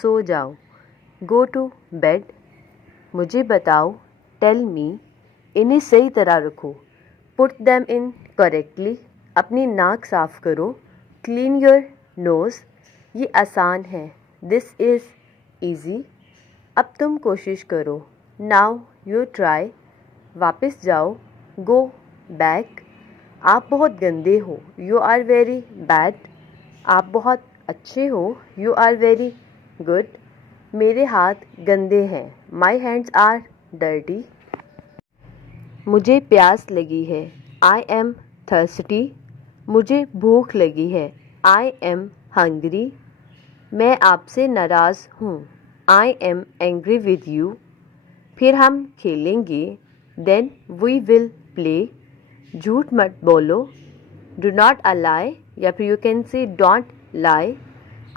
सो जाओ। Go to bed. मुझे बताओ, टेल मी। इन्हें सही तरह रखो, पुट दैम इन करेक्टली। अपनी नाक साफ करो, क्लीन योर नोज़। ये आसान है, दिस इज़ ईजी। अब तुम कोशिश करो, नाउ यू ट्राई। वापस जाओ, गो बैक। आप बहुत गंदे हो, यू आर वेरी बैड। आप बहुत अच्छे हो, यू आर वेरी गुड। मेरे हाथ गंदे हैं, माई हैंड्स आर डर्टी। मुझे प्यास लगी है, आई एम थर्स्टी। मुझे भूख लगी है, आई एम हंग्री। मैं आपसे नाराज़ हूँ, I am angry with you. फिर हम खेलेंगे, देन वी विल प्ले। झूठ मत बोलो, डू नॉट अलाई, या फिर you can say don't lie.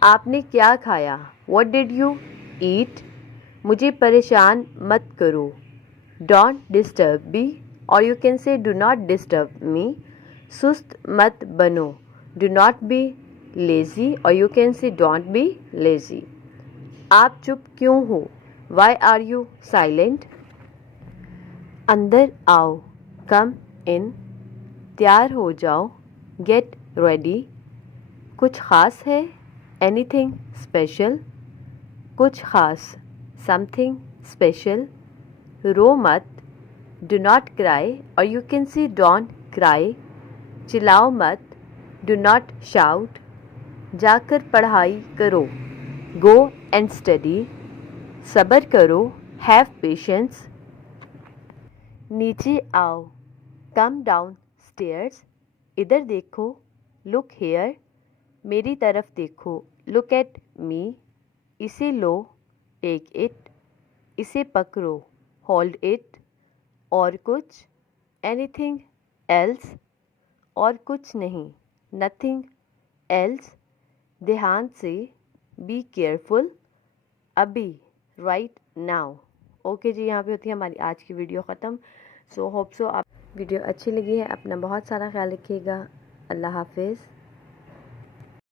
आपने क्या खाया, व्हाट डिड यू ईट। मुझे परेशान मत करो, डोंट डिस्टर्ब मी, और you can say do not disturb me. सुस्त मत बनो, डू नॉट बी लेज़ी, और you can say don't be lazy. आप चुप क्यों हो, वाई आर यू साइलेंट। अंदर आओ, कम इन। तैयार हो जाओ, गेट रेडी। कुछ ख़ास है, एनीथिंग स्पेशल। कुछ ख़ास, समथिंग स्पेशल। रो मत, डू नॉट क्राई, और you can see don't cry. चिल्लाओ मत, डू नॉट शाउट। जाकर पढ़ाई करो, गो एंड स्टडी। सब्र करो, हैव पेशेंस। नीचे आओ, कम डाउन स्टेयर्स। इधर देखो, लुक हेयर। मेरी तरफ देखो, लुक एट मी। इसे लो, टेक इट। इसे पकड़ो, होल्ड इट। और कुछ, एनीथिंग एल्स। और कुछ नहीं, नथिंग एल्स। ध्यान से, बी केयरफुल। अभी, राइट नाउ। ओके जी, यहाँ पे होती है हमारी आज की वीडियो ख़त्म। सो होप सो आप वीडियो अच्छी लगी है। अपना बहुत सारा ख्याल रखिएगा। अल्लाह हाफिज़।